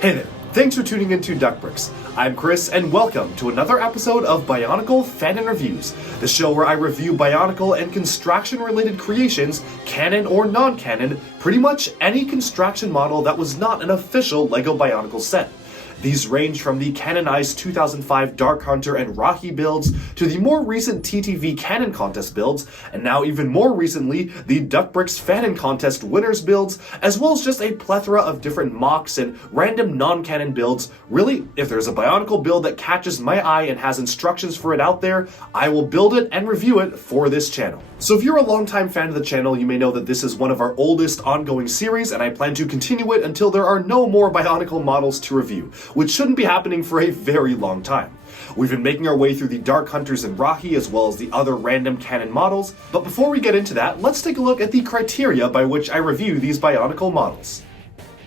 Hey there, thanks for tuning into Duckbricks. I'm Chris, and welcome to another episode of Bionicle Fanon Reviews, the show where I review Bionicle and construction-related creations, canon or non-canon, pretty much any construction model that was not an official LEGO Bionicle set. These range from the canonized 2005 Dark Hunter and Rocky builds to the more recent TTV Canon Contest builds, and now even more recently, the Duckbricks Fanon Contest winners builds, as well as just a plethora of different mocks and random non-canon builds. Really, if there's a Bionicle build that catches my eye and has instructions for it out there, I will build it and review it for this channel. So if you're a longtime fan of the channel, you may know that this is one of our oldest ongoing series, and I plan to continue it until there are no more Bionicle models to review, which shouldn't be happening for a very long time. We've been making our way through the Dark Hunters and Rocky, as well as the other random canon models, but before we get into that, let's take a look at the criteria by which I review these Bionicle models.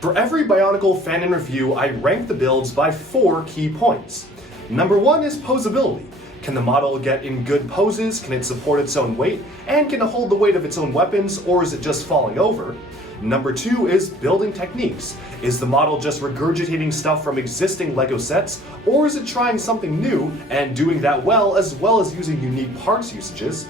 For every Bionicle Fanon review, I rank the builds by 4 key points. Number 1 is posability. Can the model get in good poses? Can it support its own weight? And can it hold the weight of its own weapons, or is it just falling over? Number 2 is building techniques. Is the model just regurgitating stuff from existing LEGO sets, or is it trying something new and doing that well as using unique parts usages?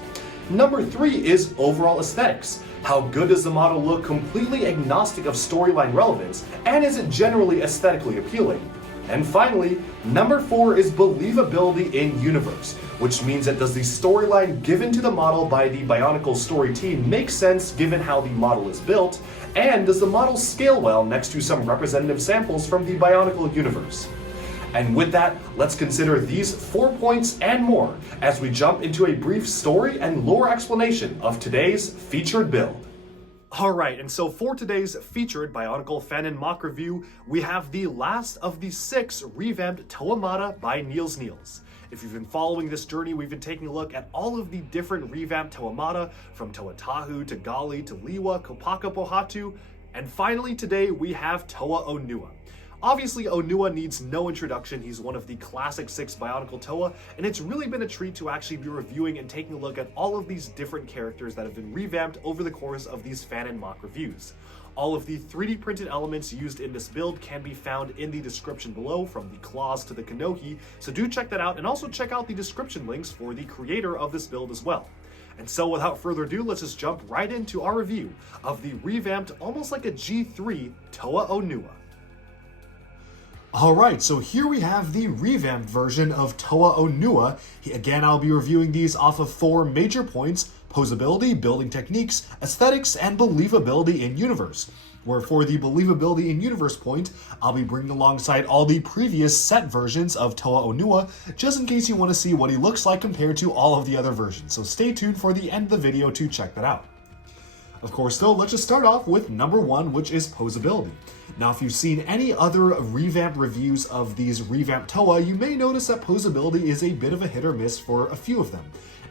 Number 3 is overall aesthetics. How good does the model look completely agnostic of storyline relevance, and is it generally aesthetically appealing? And finally, number 4 is believability in universe, which means that does the storyline given to the model by the Bionicle story team make sense given how the model is built, and does the model scale well next to some representative samples from the Bionicle universe? And with that, let's consider these 4 points and more as we jump into a brief story and lore explanation of today's featured build. Alright, and so for today's featured Bionicle Fanon mock review, we have the last of the 6 revamped Toa Onua by Nielsniels. If you've been following this journey, we've been taking a look at all of the different revamped Toa Onua, from Toa Tahu to Gali to Liwa, Kopaka Pohatu, and finally today we have Toa Onua. Obviously, Onua needs no introduction. He's one of the classic 6 Bionicle Toa, and it's really been a treat to actually be reviewing and taking a look at all of these different characters that have been revamped over the course of these Fanon mock reviews. All of the 3D printed elements used in this build can be found in the description below, from the claws to the kanohi, so do check that out, and also check out the description links for the creator of this build as well. And so without further ado, let's just jump right into our review of the revamped, almost like a G3, Toa Onua. Alright, so here we have the revamped version of Toa Onua. Again, I'll be reviewing these off of 4 major points: posability, building techniques, aesthetics, and believability in universe. Where for the believability in universe point, I'll be bringing alongside all the previous set versions of Toa Onua, just in case you want to see what he looks like compared to all of the other versions. So stay tuned for the end of the video to check that out. Of course, though, let's just start off with number 1, which is posability. Now, if you've seen any other revamp reviews of these revamped Toa, you may notice that posability is a bit of a hit or miss for a few of them.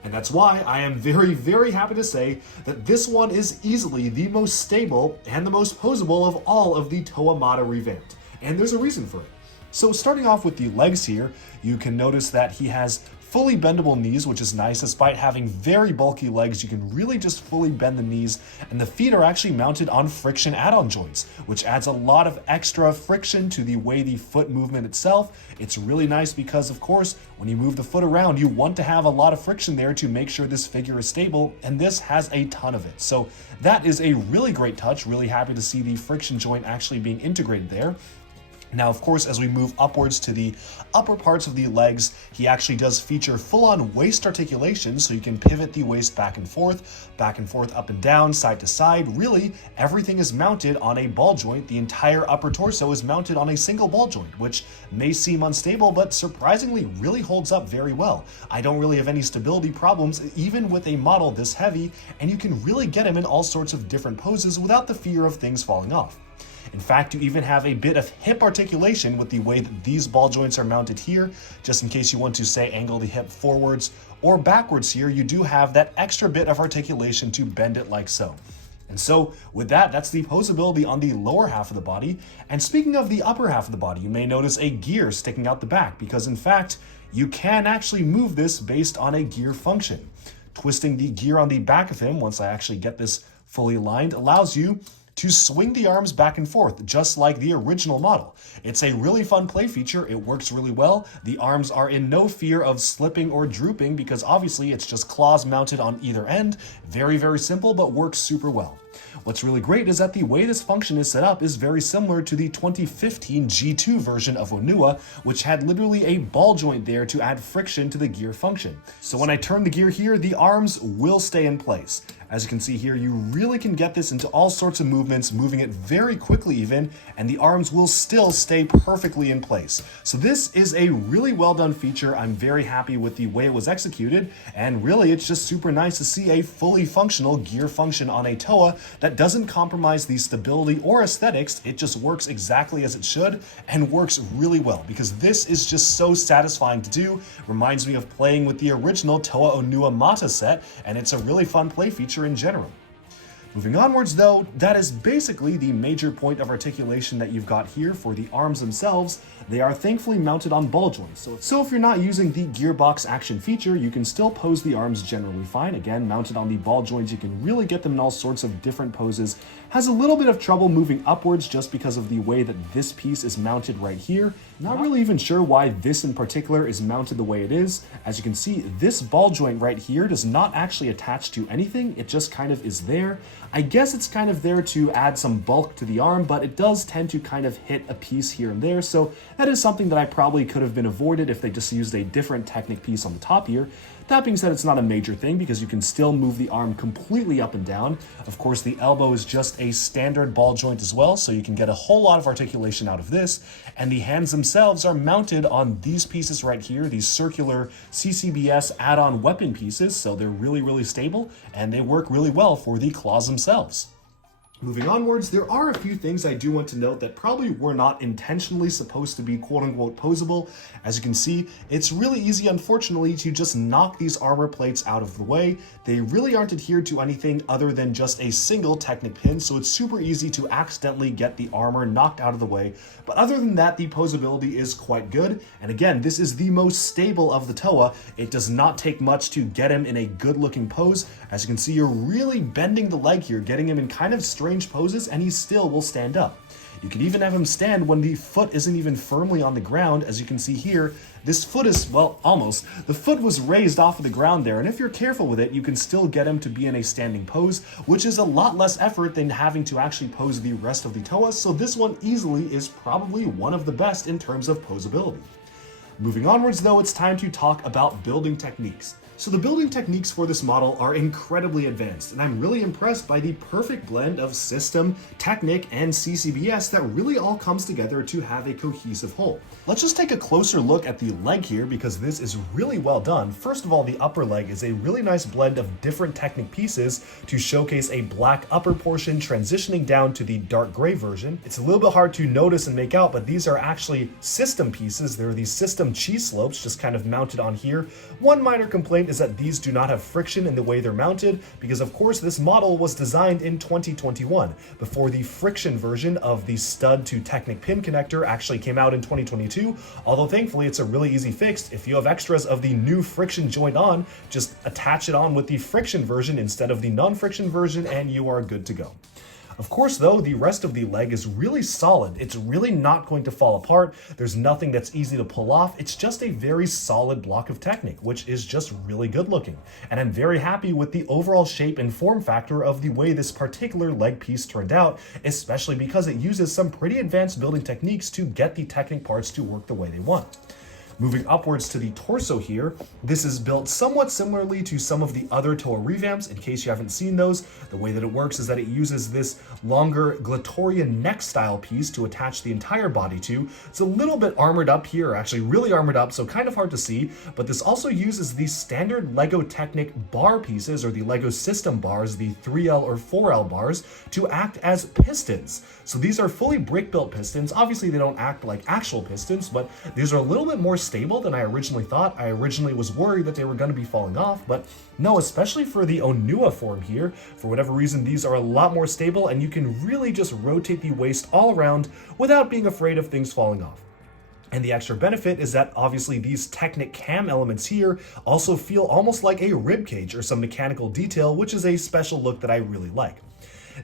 And that's why I am very, very happy to say that this one is easily the most stable and the most posable of all of the Toa Onua revamped. And there's a reason for it. So starting off with the legs here, you can notice that he has fully bendable knees, which is nice. Despite having very bulky legs, you can really just fully bend the knees, and the feet are actually mounted on friction add-on joints, which adds a lot of extra friction to the way the foot movement itself. It's really nice because, of course, when you move the foot around, you want to have a lot of friction there to make sure this figure is stable, and this has a ton of it. So that is a really great touch. Really happy to see the friction joint actually being integrated there. Now, of course, as we move upwards to the upper parts of the legs, he actually does feature full-on waist articulation, so you can pivot the waist back and forth, up and down, side to side. Really, everything is mounted on a ball joint. The entire upper torso is mounted on a single ball joint, which may seem unstable, but surprisingly really holds up very well. I don't really have any stability problems, even with a model this heavy, and you can really get him in all sorts of different poses without the fear of things falling off. In fact, you even have a bit of hip articulation with the way that these ball joints are mounted here. Just in case you want to, say, angle the hip forwards or backwards here, you do have that extra bit of articulation to bend it like so. And so with that, that's the posability on the lower half of the body. And speaking of the upper half of the body, you may notice a gear sticking out the back, because in fact, you can actually move this based on a gear function. Twisting the gear on the back of him, once I actually get this fully aligned, allows you to swing the arms back and forth, just like the original model. It's a really fun play feature. It works really well. The arms are in no fear of slipping or drooping because obviously it's just claws mounted on either end. Very, very simple, but works super well. What's really great is that the way this function is set up is very similar to the 2015 G2 version of Onua, which had literally a ball joint there to add friction to the gear function. So when I turn the gear here, the arms will stay in place. As you can see here, you really can get this into all sorts of movements, moving it very quickly even, and the arms will still stay perfectly in place. So this is a really well done feature. I'm very happy with the way it was executed, and really it's just super nice to see a fully functional gear function on a Toa that doesn't compromise the stability or aesthetics. It just works exactly as it should and works really well because this is just so satisfying to do. Reminds me of playing with the original Toa Onua Mata set, and it's a really fun play feature in general. Moving onwards though, that is basically the major point of articulation that you've got here for the arms themselves. They are thankfully mounted on ball joints, so if you're not using the gearbox action feature, you can still pose the arms generally fine. Again, mounted on the ball joints, you can really get them in all sorts of different poses. Has a little bit of trouble moving upwards just because of the way that this piece is mounted right here. Not really even sure why this in particular is mounted the way it is. As you can see, this ball joint right here does not actually attach to anything. It just kind of is there. I guess it's kind of there to add some bulk to the arm, but it does tend to kind of hit a piece here and there. So that is something that I probably could have been avoided if they just used a different Technic piece on the top here. That being said, it's not a major thing because you can still move the arm completely up and down. Of course, the elbow is just a standard ball joint as well, so you can get a whole lot of articulation out of this. And the hands themselves are mounted on these pieces right here, these circular CCBS add-on weapon pieces, so they're really, really stable, and they work really well for the claws themselves. Moving onwards, there are a few things I do want to note that probably were not intentionally supposed to be quote-unquote posable. As you can see, it's really easy, unfortunately, to just knock these armor plates out of the way. They really aren't adhered to anything other than just a single Technic pin, so it's super easy to accidentally get the armor knocked out of the way. But other than that, the posability is quite good. And again, this is the most stable of the Toa. It does not take much to get him in a good-looking pose. As you can see, you're really bending the leg here, getting him in kind of strange poses, and he still will stand up. You can even have him stand when the foot isn't even firmly on the ground. As you can see here, this foot is, well, almost. The foot was raised off of the ground there, and if you're careful with it, you can still get him to be in a standing pose, which is a lot less effort than having to actually pose the rest of the Toa, so this one easily is probably one of the best in terms of posability. Moving onwards though, it's time to talk about building techniques. So the building techniques for this model are incredibly advanced, and I'm really impressed by the perfect blend of system, Technic, and CCBS that really all comes together to have a cohesive whole. Let's just take a closer look at the leg here because this is really well done. First of all, the upper leg is a really nice blend of different Technic pieces to showcase a black upper portion transitioning down to the dark gray version. It's a little bit hard to notice and make out, but these are actually system pieces. They're these system cheese slopes just kind of mounted on here. One minor complaint is that these do not have friction in the way they're mounted because of course this model was designed in 2021 before the friction version of the stud to Technic pin connector actually came out in 2022, although thankfully it's a really easy fix. If you have extras of the new friction joint on, just attach it on with the friction version instead of the non-friction version and you are good to go. Of course though, the rest of the leg is really solid. It's really not going to fall apart. There's nothing that's easy to pull off. It's just a very solid block of Technic, which is just really good looking. And I'm very happy with the overall shape and form factor of the way this particular leg piece turned out, especially because it uses some pretty advanced building techniques to get the Technic parts to work the way they want. Moving upwards to the torso here, this is built somewhat similarly to some of the other Toa revamps. In case you haven't seen those, the way that it works is that it uses this longer Glatorian neck style piece to attach the entire body to. It's a little bit armored up here, actually really armored up, so kind of hard to see, but this also uses the standard LEGO Technic bar pieces, or the LEGO system bars, the 3L or 4L bars, to act as pistons. So these are fully brick-built pistons. Obviously they don't act like actual pistons, but these are a little bit more stable than I originally thought. I originally was worried that they were going to be falling off, but no, especially for the Onua form here, for whatever reason, these are a lot more stable and you can really just rotate the waist all around without being afraid of things falling off. And the extra benefit is that obviously these Technic cam elements here also feel almost like a rib cage or some mechanical detail, which is a special look that I really like.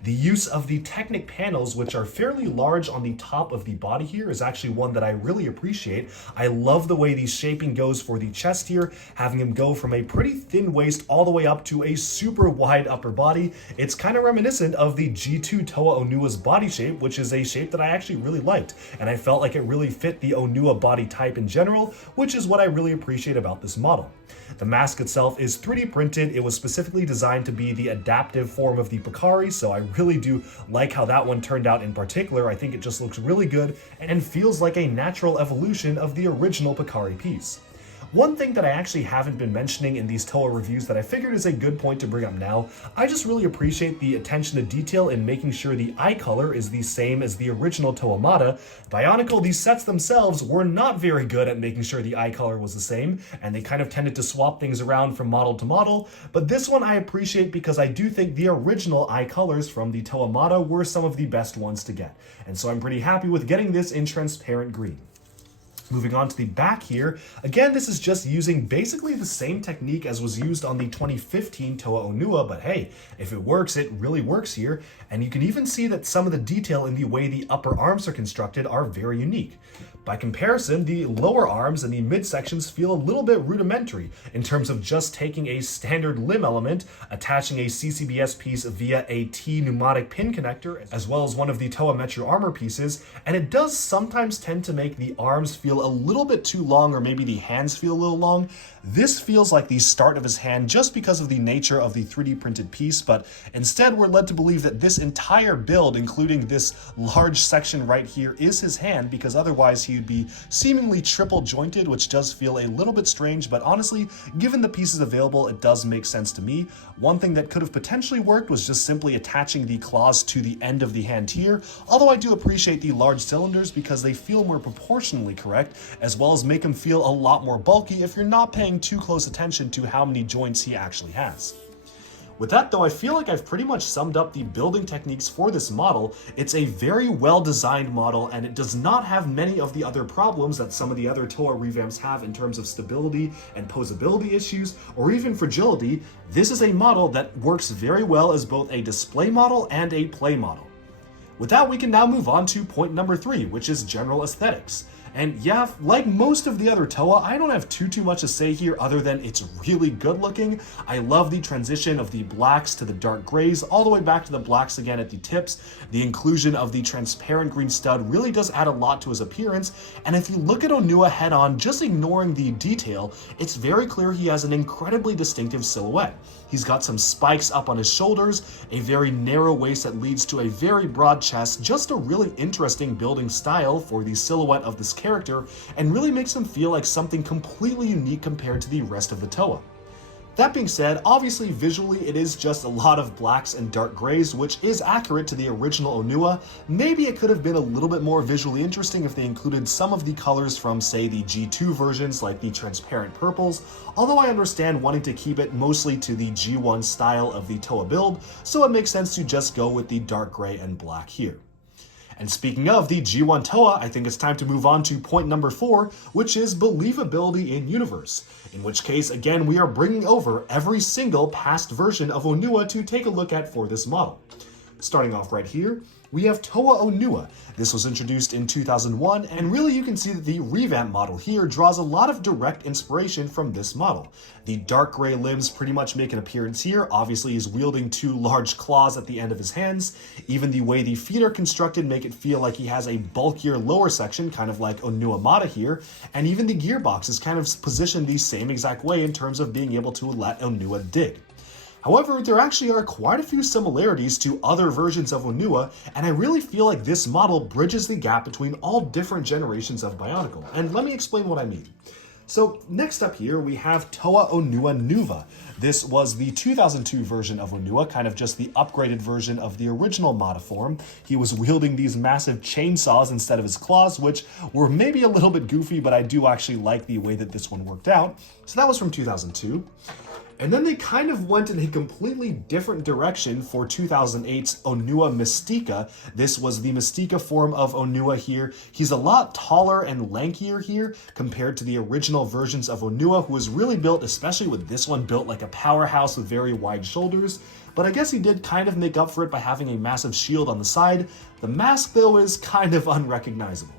The use of the Technic panels, which are fairly large on the top of the body here, is actually one that I really appreciate. I love the way the shaping goes for the chest here, having him go from a pretty thin waist all the way up to a super wide upper body. It's kind of reminiscent of the G2 Toa Onua's body shape, which is a shape that I actually really liked, and I felt like it really fit the Onua body type in general, which is what I really appreciate about this model. The mask itself is 3D printed. It was specifically designed to be the adaptive form of the Picari, so I really do like how that one turned out in particular. I think it just looks really good and feels like a natural evolution of the original Picari piece. One thing that I actually haven't been mentioning in these Toa reviews that I figured is a good point to bring up now, I just really appreciate the attention to detail in making sure the eye color is the same as the original Toa Mata. Bionicle, these sets themselves were not very good at making sure the eye color was the same, and they kind of tended to swap things around from model to model, but this one I appreciate because I do think the original eye colors from the Toa Mata were some of the best ones to get, and so I'm pretty happy with getting this in transparent green. Moving on to the back here, again, this is just using basically the same technique as was used on the 2015 Toa Onua, but hey, if it works, it really works here. And you can even see that some of the detail in the way the upper arms are constructed are very unique. By comparison, the lower arms and the midsections feel a little bit rudimentary in terms of just taking a standard limb element, attaching a CCBS piece via a T pneumatic pin connector, as well as one of the Toa Metro armor pieces, and it does sometimes tend to make the arms feel a little bit too long, or maybe the hands feel a little long. This feels like the start of his hand just because of the nature of the 3D printed piece, but instead we're led to believe that this entire build, including this large section right here, is his hand, because otherwise he'd be seemingly triple jointed, which does feel a little bit strange, but honestly, given the pieces available, it does make sense to me. One thing that could have potentially worked was just simply attaching the claws to the end of the hand here, although I do appreciate the large cylinders because they feel more proportionally correct, as well as make him feel a lot more bulky if you're not paying too close attention to how many joints he actually has. With that though, I feel like I've pretty much summed up the building techniques for this model. It's a very well designed model, and it does not have many of the other problems that some of the other Toa revamps have in terms of stability and posability issues, or even fragility. This is a model that works very well as both a display model and a play model. With that, we can now move on to point number 3, which is general aesthetics. And yeah, like most of the other Toa, I don't have too much to say here other than it's really good looking. I love the transition of the blacks to the dark grays, all the way back to the blacks again at the tips. The inclusion of the transparent green stud really does add a lot to his appearance, and if you look at Onua head on, just ignoring the detail, it's very clear he has an incredibly distinctive silhouette. He's got some spikes up on his shoulders, a very narrow waist that leads to a very broad chest, just a really interesting building style for the silhouette of this character, and really makes him feel like something completely unique compared to the rest of the Toa. That being said, obviously visually it is just a lot of blacks and dark grays, which is accurate to the original Onua. Maybe it could have been a little bit more visually interesting if they included some of the colors from, say, the G2 versions, like the transparent purples, although I understand wanting to keep it mostly to the G1 style of the Toa build, so it makes sense to just go with the dark gray and black here. And speaking of the G1 Toa, I think it's time to move on to point number 4, which is believability in universe. In which case, again, we are bringing over every single past version of Onua to take a look at for this model. Starting off right here, we have Toa Onua. This was introduced in 2001, and really you can see that the revamp model here draws a lot of direct inspiration from this model. The dark gray limbs pretty much make an appearance here. Obviously he's wielding 2 large claws at the end of his hands. Even the way the feet are constructed make it feel like he has a bulkier lower section, kind of like Onua Mata here, and even the gearbox is kind of positioned the same exact way in terms of being able to let Onua dig. However, there actually are quite a few similarities to other versions of Onua, and I really feel like this model bridges the gap between all different generations of Bionicle, and let me explain what I mean. So next up here, we have Toa Onua Nuva. This was the 2002 version of Onua, kind of just the upgraded version of the original Mata form. He was wielding these massive chainsaws instead of his claws, which were maybe a little bit goofy, but I do actually like the way that this one worked out. So that was from 2002. And then they kind of went in a completely different direction for 2008's Onua Mystica. This was the Mystica form of Onua here. He's a lot taller and lankier here compared to the original versions of Onua, who was really built, especially with this one, built like a powerhouse with very wide shoulders. But I guess he did kind of make up for it by having a massive shield on the side. The mask, though, is kind of unrecognizable.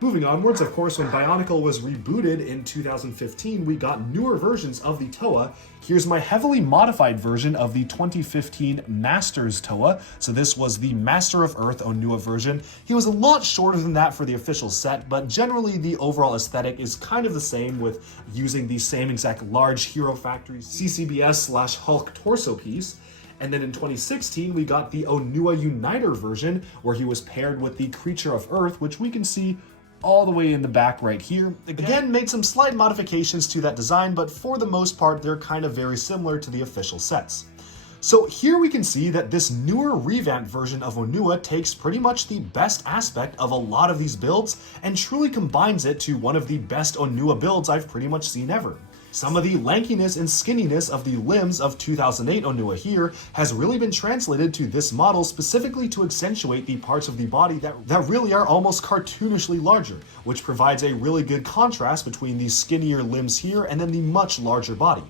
Moving onwards, of course, when Bionicle was rebooted in 2015, we got newer versions of the Toa. Here's my heavily modified version of the 2015 Masters Toa. So this was the Master of Earth Onua version. He was a lot shorter than that for the official set, but generally the overall aesthetic is kind of the same, with using the same exact large Hero Factory CCBS/Hulk torso piece. And then in 2016, we got the Onua Uniter version, where he was paired with the Creature of Earth, which we can see all the way in the back right here. Again, made some slight modifications to that design, but for the most part, they're kind of very similar to the official sets. So here we can see that this newer revamped version of Onua takes pretty much the best aspect of a lot of these builds and truly combines it to one of the best Onua builds I've pretty much seen ever. Some of the lankiness and skinniness of the limbs of 2008 Onua here has really been translated to this model, specifically to accentuate the parts of the body that really are almost cartoonishly larger, which provides a really good contrast between the skinnier limbs here and then the much larger body.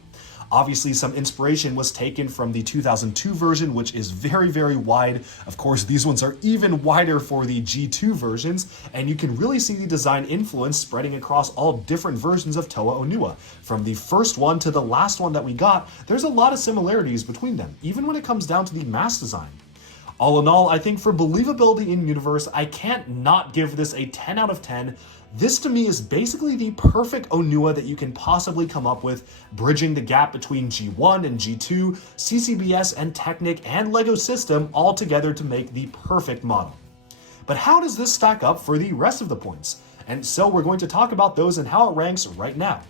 Obviously, some inspiration was taken from the 2002 version, which is very, very wide. Of course, these ones are even wider for the G2 versions, and you can really see the design influence spreading across all different versions of Toa Onua. From the first one to the last one that we got, there's a lot of similarities between them, even when it comes down to the mask design. All in all, I think for believability in universe, I can't not give this a 10 out of 10. This to me is basically the perfect Onua that you can possibly come up with, bridging the gap between G1 and G2, CCBS and Technic and LEGO System all together to make the perfect model. But how does this stack up for the rest of the points? And so we're going to talk about those and how it ranks right now.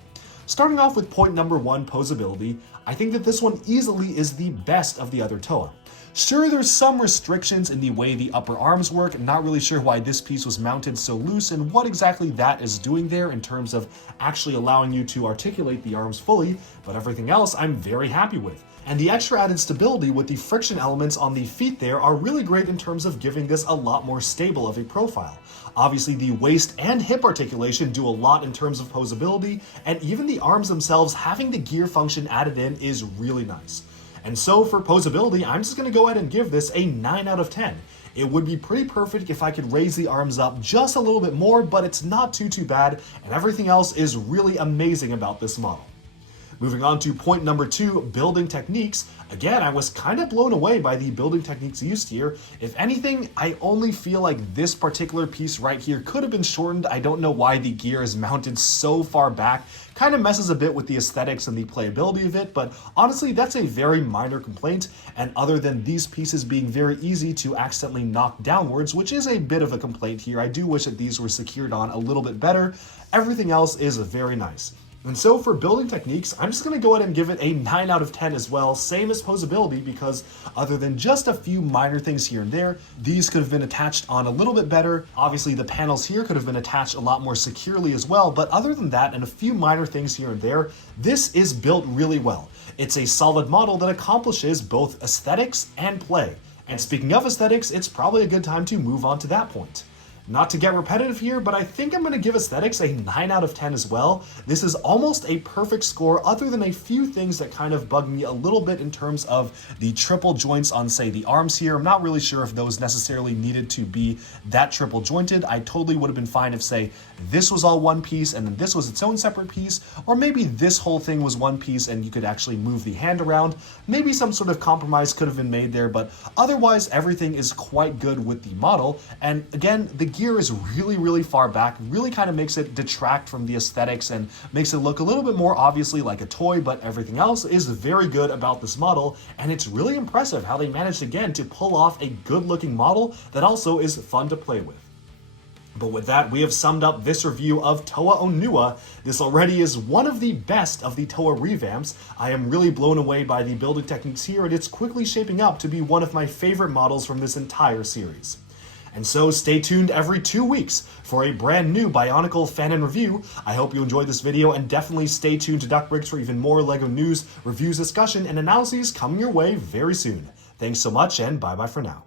Starting off with point number 1, posability, I think that this one easily is the best of the other Toa. Sure, there's some restrictions in the way the upper arms work. Not really sure why this piece was mounted so loose and what exactly that is doing there in terms of actually allowing you to articulate the arms fully, but everything else I'm very happy with. And the extra added stability with the friction elements on the feet there are really great in terms of giving this a lot more stable of a profile. Obviously, the waist and hip articulation do a lot in terms of posability, and even the arms themselves having the gear function added in is really nice. And so for posability, I'm just going to go ahead and give this a 9 out of 10. It would be pretty perfect if I could raise the arms up just a little bit more, but it's not too bad, and everything else is really amazing about this model. Moving on to point number 2, building techniques. Again, I was kind of blown away by the building techniques used here. If anything, I only feel like this particular piece right here could have been shortened. I don't know why the gear is mounted so far back. Kind of messes a bit with the aesthetics and the playability of it, but honestly, that's a very minor complaint. And other than these pieces being very easy to accidentally knock downwards, which is a bit of a complaint here, I do wish that these were secured on a little bit better. Everything else is very nice. And so for building techniques, I'm just going to go ahead and give it a 9 out of 10 as well, same as posability, because other than just a few minor things here and there, these could have been attached on a little bit better. Obviously, the panels here could have been attached a lot more securely as well, but other than that and a few minor things here and there, this is built really well. It's a solid model that accomplishes both aesthetics and play. And speaking of aesthetics, it's probably a good time to move on to that point. Not to get repetitive here, but I think I'm going to give aesthetics a 9 out of 10 as well. This is almost a perfect score other than a few things that kind of bug me a little bit in terms of the triple joints on, say, the arms here. I'm not really sure if those necessarily needed to be that triple jointed. I totally would have been fine if, say, this was all one piece and then this was its own separate piece, or maybe this whole thing was one piece and you could actually move the hand around. Maybe some sort of compromise could have been made there, but otherwise everything is quite good with the model. And again, the gear is really far back, really kind of makes it detract from the aesthetics and makes it look a little bit more obviously like a toy, but everything else is very good about this model, and it's really impressive how they managed again to pull off a good looking model that also is fun to play with. But with that, we have summed up this review of Toa Onua. This already is one of the best of the Toa revamps. I am really blown away by the building techniques here, and it's quickly shaping up to be one of my favorite models from this entire series. And so stay tuned every 2 weeks for a brand new Bionicle Fanon review. I hope you enjoyed this video, and definitely stay tuned to Duckbricks for even more LEGO news, reviews, discussion, and analyses coming your way very soon. Thanks so much, and bye-bye for now.